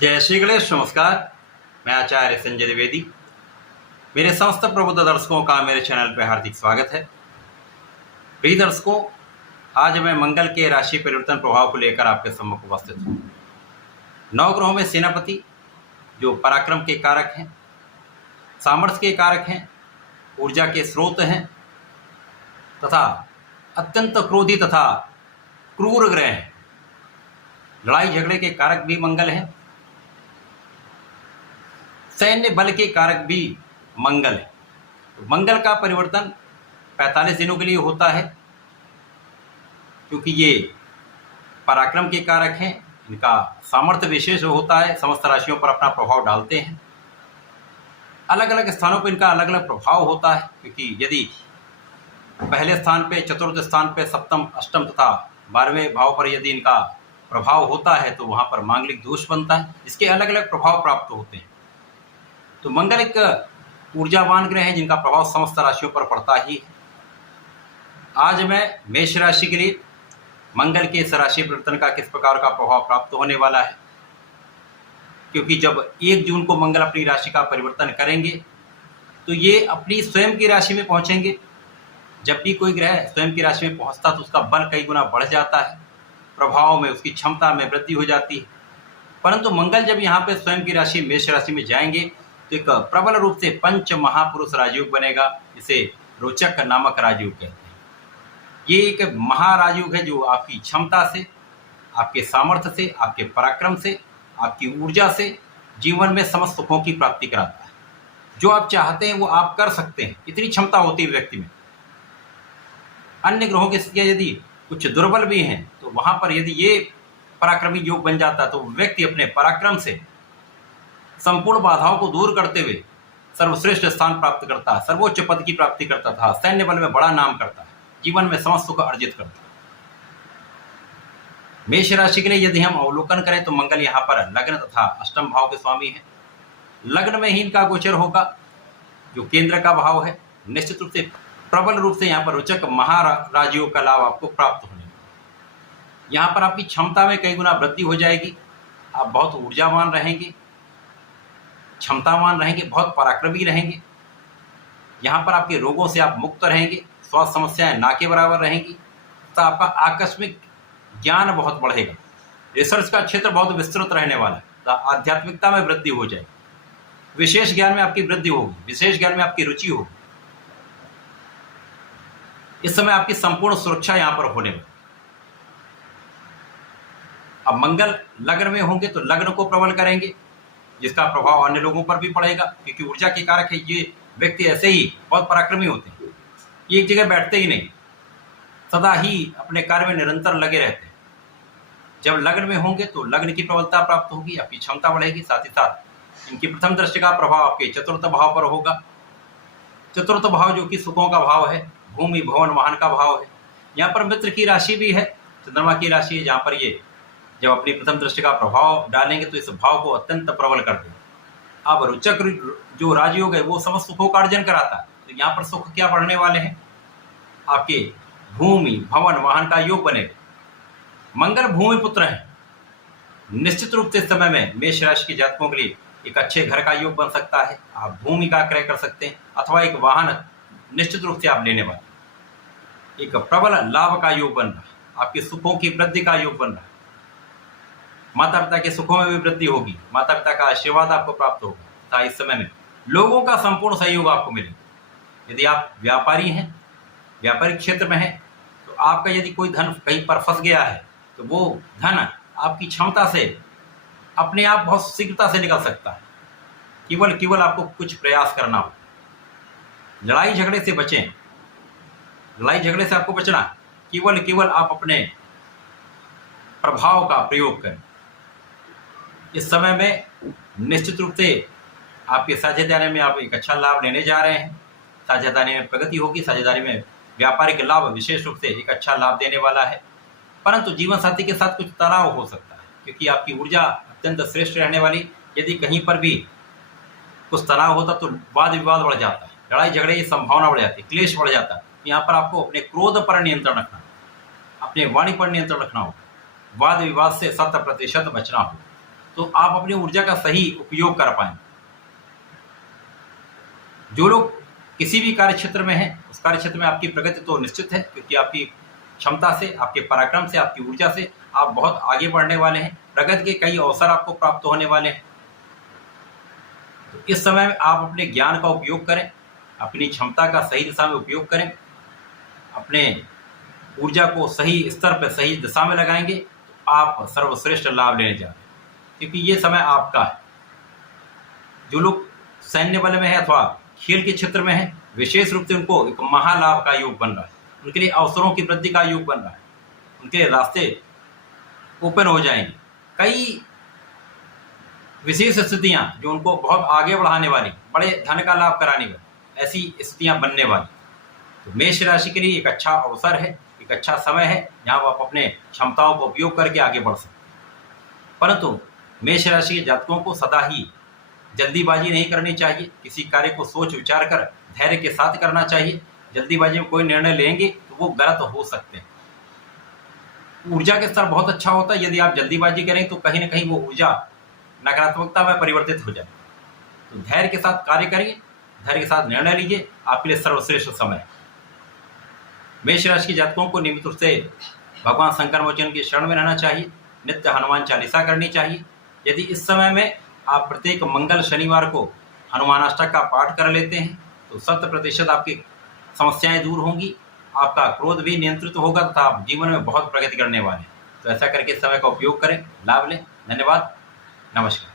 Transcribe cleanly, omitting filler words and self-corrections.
जय श्री गणेश। नमस्कार। मैं आचार्य संजय द्विवेदी। मेरे समस्त प्रबुद्ध दर्शकों का मेरे चैनल पर हार्दिक स्वागत है। प्रिय दर्शकों, आज मैं मंगल के राशि परिवर्तन प्रभाव को लेकर आपके सम्मुख उपस्थित हूँ। नवग्रहों में सेनापति जो पराक्रम के कारक हैं, सामर्थ्य के कारक हैं, ऊर्जा के स्रोत हैं तथा अत्यंत क्रोधी तथा क्रूर ग्रह हैं। लड़ाई झगड़े के कारक भी मंगल हैं, सैन्य बल के कारक भी मंगल है। तो मंगल का परिवर्तन 45 दिनों के लिए होता है, क्योंकि ये पराक्रम के कारक हैं। इनका सामर्थ्य विशेष होता है, समस्त राशियों पर अपना प्रभाव डालते हैं। अलग अलग स्थानों पर इनका अलग अलग प्रभाव होता है, क्योंकि यदि पहले स्थान पे, चतुर्थ स्थान पे, सप्तम, अष्टम तथा 12वें भाव पर यदि इनका प्रभाव होता है तो वहाँ पर मांगलिक दोष बनता है। इसके अलग अलग प्रभाव प्राप्त होते हैं। तो मंगल एक ऊर्जावान ग्रह है जिनका प्रभाव समस्त राशियों पर पड़ता ही है। आज मैं मेष राशि के लिए मंगल के इस राशि परिवर्तन का किस प्रकार का प्रभाव प्राप्त होने वाला है, क्योंकि जब 1 जून को मंगल अपनी राशि का परिवर्तन करेंगे तो ये अपनी स्वयं की राशि में पहुंचेंगे। जब भी कोई ग्रह स्वयं की राशि में पहुंचता तो उसका बल कई गुना बढ़ जाता है, प्रभाव में, उसकी क्षमता में वृद्धि हो जाती है। परंतु मंगल जब यहाँ पे स्वयं की राशि मेष राशि में जाएंगे तो एक प्रबल रूप से पंच महापुरुष राजयोग बनेगा, जिसे रोचक नामक राजयोग कहते हैं। ये एक महाराजयोग है जो आपकी क्षमता से, आपके सामर्थ्य से, आपके पराक्रम से, आपकी ऊर्जा से जीवन में समस्त सुखों की प्राप्ति कराता है। जो आप चाहते हैं वो आप कर सकते हैं, इतनी क्षमता होती है व्यक्ति में। अन्य ग्रहों की स्थितियां यदि कुछ दुर्बल भी हैं तो वहां पर यदि ये पराक्रमी योग बन जाता तो व्यक्ति अपने पराक्रम से संपूर्ण बाधाओं को दूर करते हुए सर्वश्रेष्ठ स्थान प्राप्त करता है, सर्वोच्च पद की प्राप्ति करता था, सैन्य बल में बड़ा नाम करता है, जीवन में समस्त सुख अर्जित करता है। मेष राशि के लिए यदि हम अवलोकन करें तो मंगल यहाँ पर लग्न तथा अष्टम भाव के स्वामी है। लग्न में ही इनका गोचर होगा जो केंद्र का भाव है। निश्चित रूप से प्रबल रूप से यहाँ पर रोचक महाराजयोग का लाभ आपको प्राप्त होने वाला। यहाँ पर आपकी क्षमता में कई गुना वृद्धि हो जाएगी। आप बहुत ऊर्जावान रहेंगे, क्षमतावान रहेंगे, बहुत पराक्रमी रहेंगे। यहाँ पर आपके रोगों से आप मुक्त रहेंगे, स्वास्थ्य समस्याएं ना के बराबर रहेंगी, तो आपका आकस्मिक ज्ञान बहुत बढ़ेगा। रिसर्च का क्षेत्र बहुत विस्तृत रहने वाला है, तो आध्यात्मिकता में वृद्धि हो जाएगी, विशेष ज्ञान में आपकी वृद्धि होगी, विशेष ज्ञान में आपकी रुचि होगी। इस समय आपकी संपूर्ण सुरक्षा यहाँ पर होने वाली। अब मंगल लग्न में होंगे तो लग्न को प्रबल करेंगे, जिसका प्रभाव अन्य लोगों पर भी पड़ेगा, क्योंकि ऊर्जा के कारक है। ये व्यक्ति ऐसे ही बहुत पराक्रमी होते हैं, ये एक जगह बैठते ही नहीं, सदा ही अपने कार्य में निरंतर लगे रहते हैं। जब लग्न में होंगे तो लग्न की प्रबलता प्राप्त होगी, आपकी क्षमता बढ़ेगी। साथ ही साथ इनकी प्रथम दृष्टि का प्रभाव आपके चतुर्थ भाव पर होगा। चतुर्थ भाव जो कि सुखों का भाव है, भूमि भवन वाहन का भाव है। यहाँ पर मित्र की राशि भी है, चंद्रमा की राशि है, जहाँ पर ये जब अपनी प्रथम दृष्टि का प्रभाव डालेंगे तो इस भाव को अत्यंत प्रबल कर देंगे। अब रोचक जो राजयोग है वो समस्त सुखों का अर्जन कराता है। तो यहाँ पर सुख क्या बढ़ने वाले हैं, आपके भूमि भवन वाहन का योग बनेगा। मंगल भूमि पुत्र है। निश्चित रूप से इस समय में मेष राशि के जातकों के लिए एक अच्छे घर का योग बन सकता है। आप भूमि का क्रय कर सकते हैं अथवा एक वाहन निश्चित रूप से आप लेने वाले। एक प्रबल लाभ का योग बन रहा है, आपके सुखों की वृद्धि का योग बन रहा है। माता पिता के सुखों में भी वृद्धि होगी, माता पिता का आशीर्वाद आपको प्राप्त होगा। इस समय में लोगों का संपूर्ण सहयोग आपको मिलेगा। यदि आप व्यापारी हैं, व्यापारिक क्षेत्र में हैं, तो आपका यदि कोई धन कहीं पर फंस गया है तो वो धन आपकी क्षमता से अपने आप बहुत शीघ्रता से निकल सकता है। केवल आपको कुछ प्रयास करना हो। लड़ाई झगड़े से बचें, लड़ाई झगड़े से आपको बचना, केवल आप अपने प्रभाव का प्रयोग करें। इस समय में निश्चित रूप से आपके साझेदारी में आप एक अच्छा लाभ लेने जा रहे हैं। साझेदारी में प्रगति होगी, साझेदारी में व्यापारिक लाभ विशेष रूप से एक अच्छा लाभ देने वाला है। परंतु जीवन साथी के साथ कुछ तनाव हो सकता है, क्योंकि आपकी ऊर्जा अत्यंत श्रेष्ठ रहने वाली। यदि कहीं पर भी कुछ तनाव होता तो वाद विवाद बढ़ जाता है, लड़ाई झगड़े की संभावना बढ़ जाती है, क्लेश बढ़ जाता है। यहाँ पर आपको अपने क्रोध पर नियंत्रण रखना, अपने वाणी पर नियंत्रण रखना होगा, वाद विवाद से 100% बचना होगा। तो आप अपनी ऊर्जा का सही उपयोग कर पाएं। जो लोग किसी भी कार्य क्षेत्र में हैं, उस कार्य क्षेत्र में आपकी प्रगति तो निश्चित है, क्योंकि आपकी क्षमता से, आपके पराक्रम से, आपकी ऊर्जा से आप बहुत आगे बढ़ने वाले हैं। प्रगति के कई अवसर आपको प्राप्त होने वाले हैं। तो इस समय में आप अपने ज्ञान का उपयोग करें, अपनी क्षमता का सही दिशा में उपयोग करें, अपने ऊर्जा को सही स्तर पर सही दिशा में लगाएंगे तो आप सर्वश्रेष्ठ लाभ लेने जा रहे हैं, क्योंकि ये समय आपका है। जो लोग सैन्य बल में है अथवा खेल के क्षेत्र में है, विशेष रूप से उनको एक महालाभ का योग बन रहा है, उनके लिए अवसरों की वृद्धि का योग बन रहा है, उनके रास्ते ओपन हो जाएंगे। कई विशेष स्थितियां जो उनको बहुत आगे बढ़ाने वाली, बड़े धन का लाभ कराने वाली ऐसी स्थितियां बनने वाली। तो मेष राशि के लिए एक अच्छा अवसर है, एक अच्छा समय है जहां आप अपने क्षमताओं का उपयोग करके आगे बढ़ सकते हैं। परंतु मेष राशि के जातकों को सदा ही जल्दीबाजी नहीं करनी चाहिए। किसी कार्य को सोच विचार कर धैर्य के साथ करना चाहिए। जल्दीबाजी में कोई निर्णय लेंगे तो वो गलत हो सकते हैं। ऊर्जा के स्तर बहुत अच्छा होता है, यदि आप जल्दीबाजी करें तो कहीं ना कहीं वो ऊर्जा नकारात्मकता में परिवर्तित हो जाए। तो धैर्य के साथ कार्य करिए, धैर्य के साथ निर्णय लीजिए, आपके लिए सर्वश्रेष्ठ समय है। मेष राशि के जातकों को नियमित रूप से भगवान शंकर मोचन की शरण में रहना चाहिए, नित्य हनुमान चालीसा करनी चाहिए। यदि इस समय में आप प्रत्येक मंगल शनिवार को हनुमानाष्टक का पाठ कर लेते हैं तो 100% आपकी समस्याएं दूर होंगी, आपका क्रोध भी नियंत्रित होगा तथा आप जीवन में बहुत प्रगति करने वाले हैं। तो ऐसा करके समय का उपयोग करें, लाभ लें। धन्यवाद, नमस्कार।